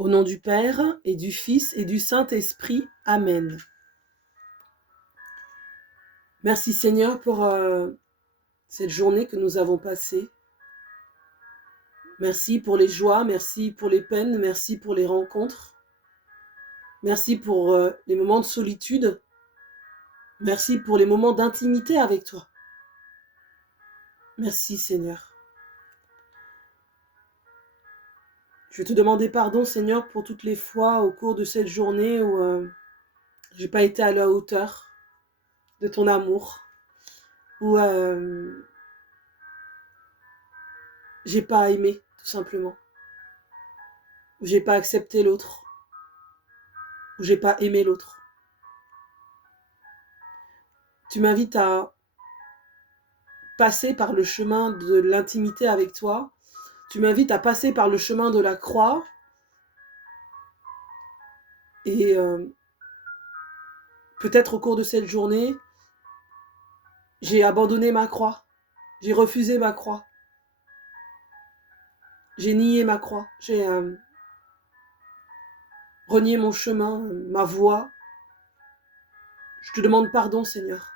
Au nom du Père et du Fils et du Saint-Esprit. Amen. Merci Seigneur pour cette journée que nous avons passée. Merci pour les joies, merci pour les peines, merci pour les rencontres. Merci pour les moments de solitude. Merci pour les moments d'intimité avec toi. Merci Seigneur. Je vais te demander pardon Seigneur pour toutes les fois au cours de cette journée où j'ai pas été à la hauteur de ton amour, où j'ai pas aimé tout simplement, où j'ai pas accepté l'autre, où j'ai pas aimé l'autre. Tu m'invites à passer par le chemin de l'intimité avec toi. Tu m'invites à passer par le chemin de la croix. Et peut-être au cours de cette journée, j'ai abandonné ma croix. J'ai refusé ma croix. J'ai nié ma croix. J'ai renié mon chemin, ma voie. Je te demande pardon, Seigneur.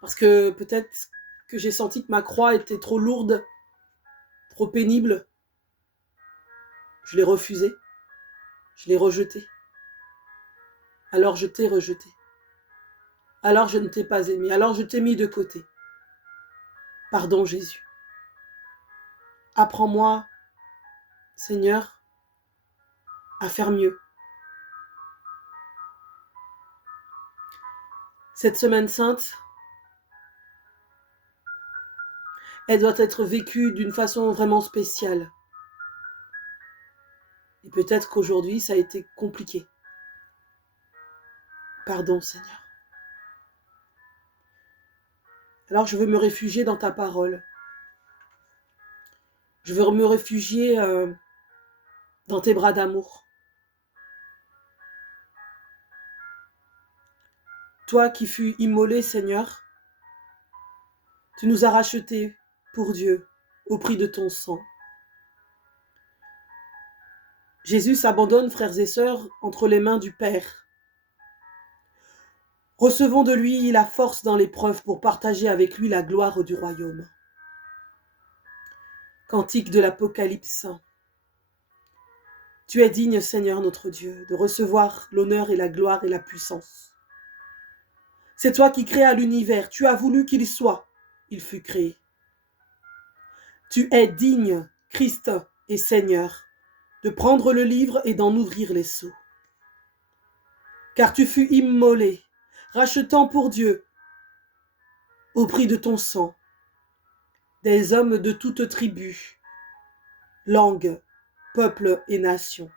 Parce que peut-être que j'ai senti que ma croix était trop lourde, trop pénible. Je l'ai refusée. Je l'ai rejetée. Alors je t'ai rejeté. Alors je ne t'ai pas aimé. Alors je t'ai mis de côté. Pardon, Jésus. Apprends-moi, Seigneur, à faire mieux. Cette semaine sainte, elle doit être vécue d'une façon vraiment spéciale. Et peut-être qu'aujourd'hui, ça a été compliqué. Pardon, Seigneur. Alors je veux me réfugier dans ta parole. Je veux me réfugier dans tes bras d'amour. Toi qui fus immolé, Seigneur, tu nous as rachetés pour Dieu au prix de ton sang. Jésus s'abandonne, frères et sœurs, entre les mains du Père. Recevons de lui la force dans l'épreuve pour partager avec lui la gloire du royaume. Cantique de l'Apocalypse. Tu es digne, Seigneur notre Dieu, de recevoir l'honneur et la gloire et la puissance. C'est toi qui créas l'univers, tu as voulu qu'il soit, il fut créé. Tu es digne, Christ et Seigneur, de prendre le livre et d'en ouvrir les sceaux. Car tu fus immolé, rachetant pour Dieu, au prix de ton sang, des hommes de toute tribu, langue, peuple et nation.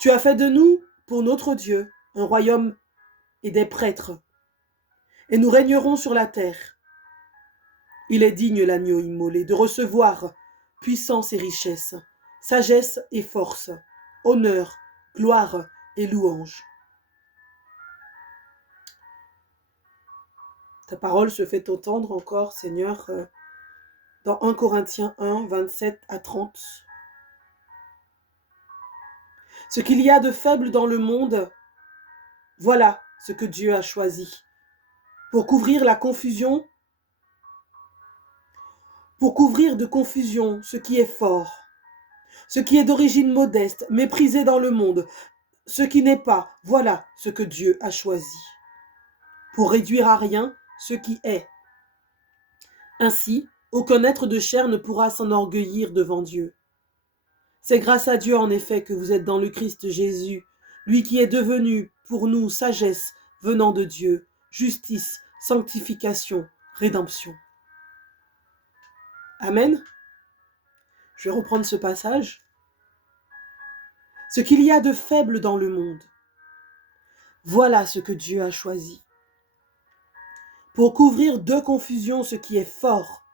Tu as fait de nous, pour notre Dieu, un royaume et des prêtres, et nous régnerons sur la terre. Il est digne, l'agneau immolé, de recevoir puissance et richesse, sagesse et force, honneur, gloire et louange. Ta parole se fait entendre encore, Seigneur, dans 1 Corinthiens 1, 27 à 30. Ce qu'il y a de faible dans le monde, voilà ce que Dieu a choisi. Pour couvrir de confusion ce qui est fort, ce qui est d'origine modeste, méprisé dans le monde, ce qui n'est pas, voilà ce que Dieu a choisi. Pour réduire à rien ce qui est. Ainsi, aucun être de chair ne pourra s'enorgueillir devant Dieu. C'est grâce à Dieu en effet que vous êtes dans le Christ Jésus, lui qui est devenu pour nous sagesse venant de Dieu, justice, sanctification, rédemption. Amen. Je vais reprendre ce passage. Ce qu'il y a de faible dans le monde, voilà ce que Dieu a choisi. Pour couvrir de confusion ce qui est fort,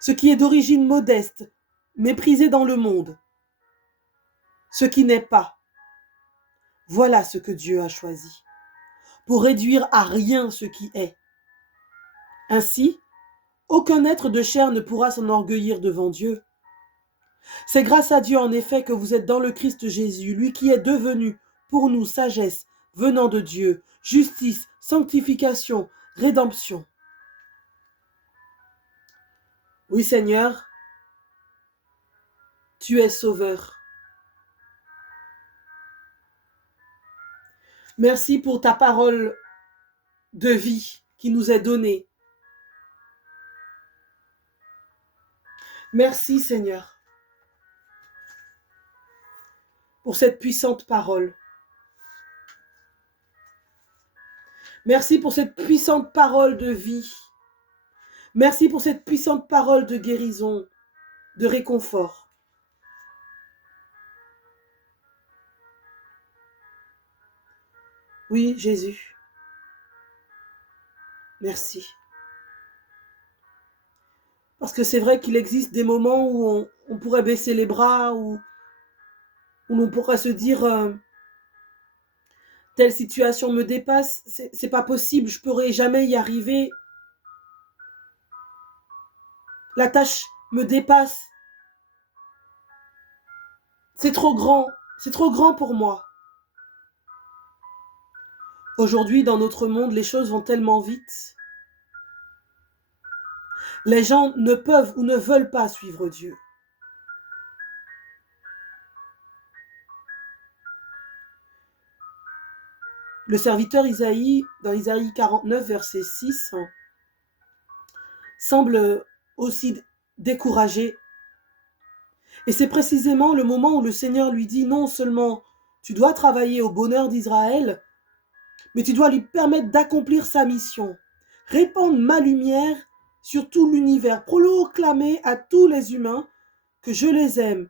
ce qui est d'origine modeste, méprisé dans le monde, ce qui n'est pas. Voilà ce que Dieu a choisi. Pour réduire à rien ce qui est. Ainsi, aucun être de chair ne pourra s'enorgueillir devant Dieu. C'est grâce à Dieu en effet que vous êtes dans le Christ Jésus, lui qui est devenu pour nous sagesse venant de Dieu, justice, sanctification, rédemption. Oui Seigneur, tu es sauveur. Merci pour ta parole de vie qui nous est donnée. Merci Seigneur pour cette puissante parole. Merci pour cette puissante parole de vie. Merci pour cette puissante parole de guérison, de réconfort. Oui, Jésus. Merci. Parce que c'est vrai qu'il existe des moments où on pourrait baisser les bras, où on pourrait se dire telle situation me dépasse, c'est pas possible, je pourrais jamais y arriver. La tâche me dépasse. C'est trop grand pour moi. Aujourd'hui, dans notre monde, les choses vont tellement vite. Les gens ne peuvent ou ne veulent pas suivre Dieu. Le serviteur Isaïe, dans Isaïe 49, verset 6, semble aussi découragé. Et c'est précisément le moment où le Seigneur lui dit non seulement tu dois travailler au bonheur d'Israël, mais tu dois lui permettre d'accomplir sa mission. Répandre ma lumière sur tout l'univers, proclamer à tous les humains que je les aime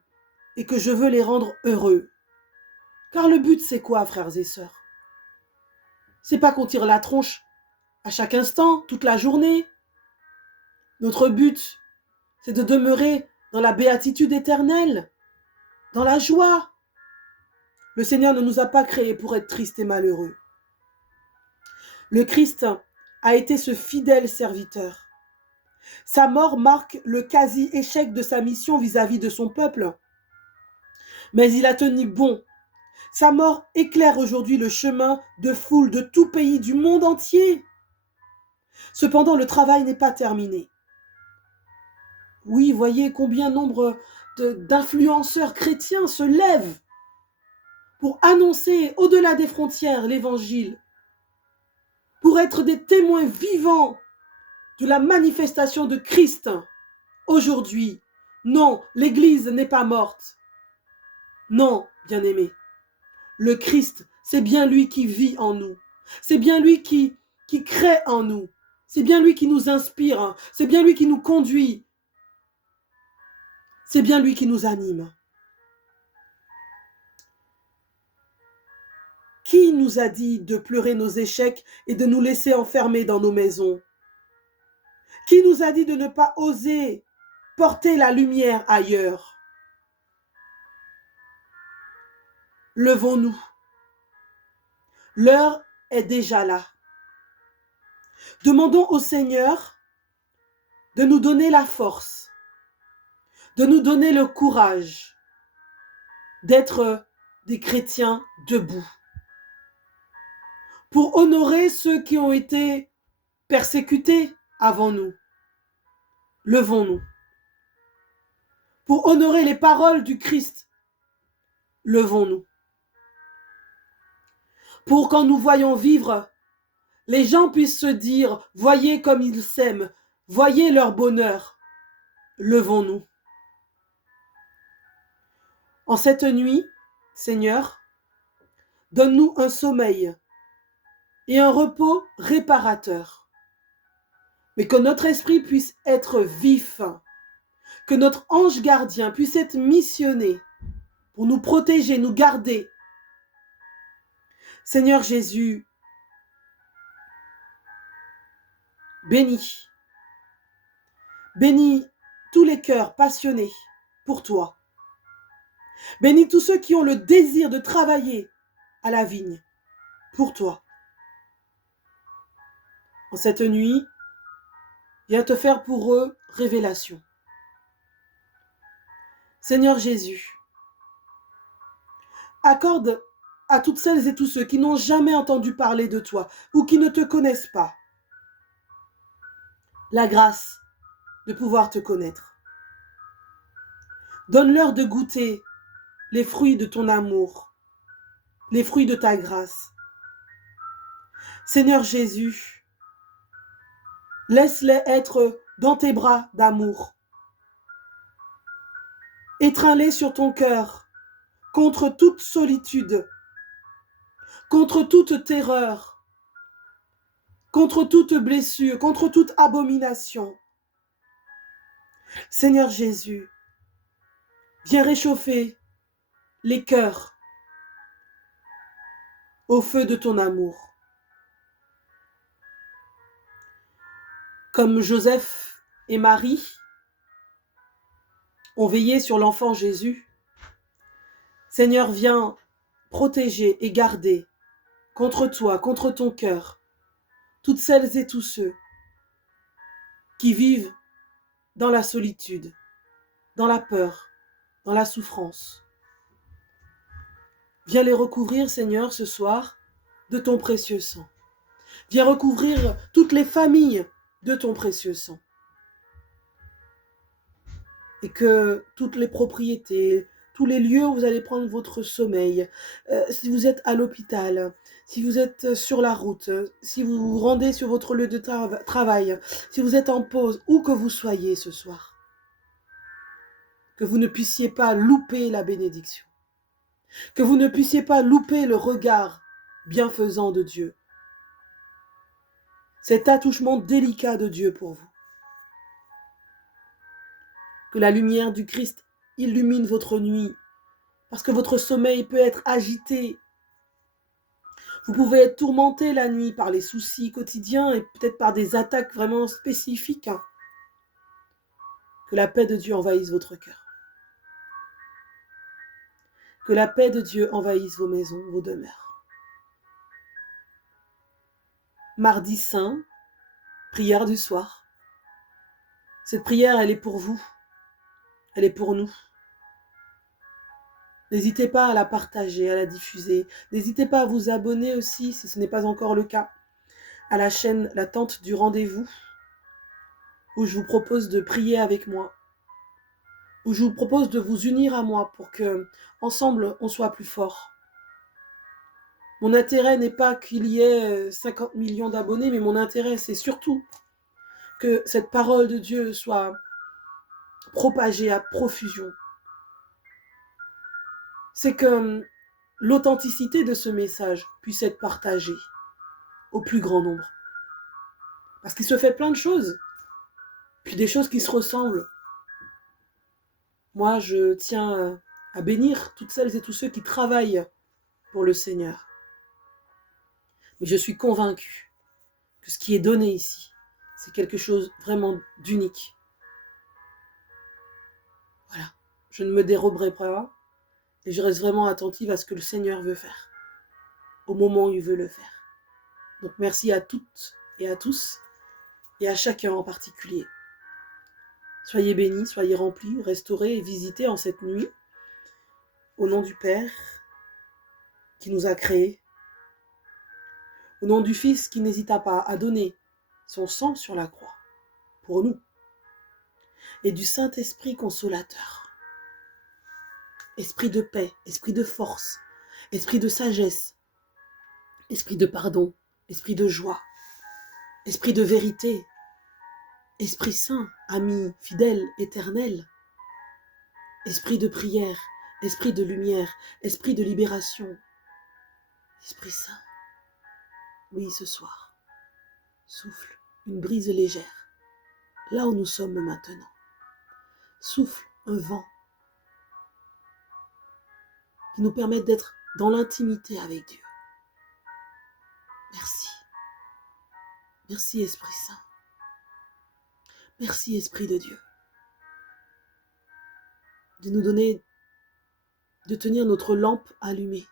et que je veux les rendre heureux. Car le but, c'est quoi, frères et sœurs? C'est pas qu'on tire la tronche à chaque instant, toute la journée. Notre but, c'est de demeurer dans la béatitude éternelle, dans la joie. Le Seigneur ne nous a pas créés pour être tristes et malheureux. Le Christ a été ce fidèle serviteur. Sa mort marque le quasi-échec de sa mission vis-à-vis de son peuple. Mais il a tenu bon. Sa mort éclaire aujourd'hui le chemin de foule de tout pays du monde entier. Cependant, le travail n'est pas terminé. Oui, voyez combien nombre d'influenceurs chrétiens se lèvent pour annoncer au-delà des frontières l'évangile, pour être des témoins vivants de la manifestation de Christ aujourd'hui. Non, l'Église n'est pas morte. Non, bien-aimé. Le Christ, c'est bien lui qui vit en nous. C'est bien lui qui crée en nous. C'est bien lui qui nous inspire. C'est bien lui qui nous conduit. C'est bien lui qui nous anime. Qui nous a dit de pleurer nos échecs et de nous laisser enfermer dans nos maisons? Qui nous a dit de ne pas oser porter la lumière ailleurs? Levons-nous. L'heure est déjà là. Demandons au Seigneur de nous donner la force, de nous donner le courage d'être des chrétiens debout, pour honorer ceux qui ont été persécutés avant nous. Levons-nous. Pour honorer les paroles du Christ, levons-nous. Pour quand nous voyons vivre, les gens puissent se dire, voyez comme ils s'aiment, voyez leur bonheur. Levons-nous. En cette nuit, Seigneur, donne-nous un sommeil et un repos réparateur, mais que notre esprit puisse être vif, que notre ange gardien puisse être missionné pour nous protéger, nous garder. Seigneur Jésus, bénis tous les cœurs passionnés pour toi. Bénis tous ceux qui ont le désir de travailler à la vigne pour toi. En cette nuit, viens te faire pour eux révélation. Seigneur Jésus, accorde à toutes celles et tous ceux qui n'ont jamais entendu parler de toi ou qui ne te connaissent pas la grâce de pouvoir te connaître. Donne-leur de goûter les fruits de ton amour, les fruits de ta grâce. Seigneur Jésus, laisse-les être dans tes bras d'amour. Étreins-les sur ton cœur contre toute solitude, contre toute terreur, contre toute blessure, contre toute abomination. Seigneur Jésus, viens réchauffer les cœurs au feu de ton amour. Comme Joseph et Marie ont veillé sur l'enfant Jésus, Seigneur, viens protéger et garder contre toi, contre ton cœur, toutes celles et tous ceux qui vivent dans la solitude, dans la peur, dans la souffrance. Viens les recouvrir, Seigneur, ce soir, de ton précieux sang. Viens recouvrir toutes les familles de ton précieux sang. Et que toutes les propriétés, tous les lieux où vous allez prendre votre sommeil, si vous êtes à l'hôpital, si vous êtes sur la route, si vous vous rendez sur votre lieu de travail, si vous êtes en pause, où que vous soyez ce soir, que vous ne puissiez pas louper la bénédiction, que vous ne puissiez pas louper le regard bienfaisant de Dieu, cet attouchement délicat de Dieu pour vous. Que la lumière du Christ illumine votre nuit, parce que votre sommeil peut être agité. Vous pouvez être tourmenté la nuit par les soucis quotidiens et peut-être par des attaques vraiment spécifiques. Que la paix de Dieu envahisse votre cœur. Que la paix de Dieu envahisse vos maisons, vos demeures. Mardi Saint, prière du soir. Cette prière, elle est pour vous. Elle est pour nous. N'hésitez pas à la partager, à la diffuser. N'hésitez pas à vous abonner aussi, si ce n'est pas encore le cas, à la chaîne La Tente du Rendez-vous, où je vous propose de prier avec moi, où je vous propose de vous unir à moi pour que, ensemble, on soit plus forts. Mon intérêt n'est pas qu'il y ait 50 millions d'abonnés, mais mon intérêt, c'est surtout que cette parole de Dieu soit propagée à profusion. C'est que l'authenticité de ce message puisse être partagée au plus grand nombre. Parce qu'il se fait plein de choses, puis des choses qui se ressemblent. Moi, je tiens à bénir toutes celles et tous ceux qui travaillent pour le Seigneur. Mais je suis convaincue que ce qui est donné ici, c'est quelque chose vraiment d'unique. Voilà, je ne me déroberai pas et je reste vraiment attentive à ce que le Seigneur veut faire, au moment où il veut le faire. Donc merci à toutes et à tous, et à chacun en particulier. Soyez bénis, soyez remplis, restaurés et visités en cette nuit, au nom du Père qui nous a créés, au nom du Fils qui n'hésita pas à donner son sang sur la croix pour nous, et du Saint-Esprit consolateur. Esprit de paix, esprit de force, esprit de sagesse, esprit de pardon, esprit de joie, esprit de vérité, Esprit Saint, ami fidèle, éternel, esprit de prière, esprit de lumière, esprit de libération, Esprit Saint, oui, ce soir, souffle une brise légère, là où nous sommes maintenant. Souffle un vent qui nous permette d'être dans l'intimité avec Dieu. Merci. Merci Esprit Saint. Merci Esprit de Dieu. De nous donner, de tenir notre lampe allumée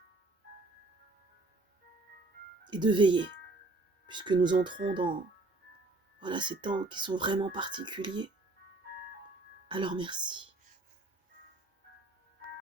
et de veiller, puisque nous entrons dans ces temps qui sont vraiment particuliers. Alors merci.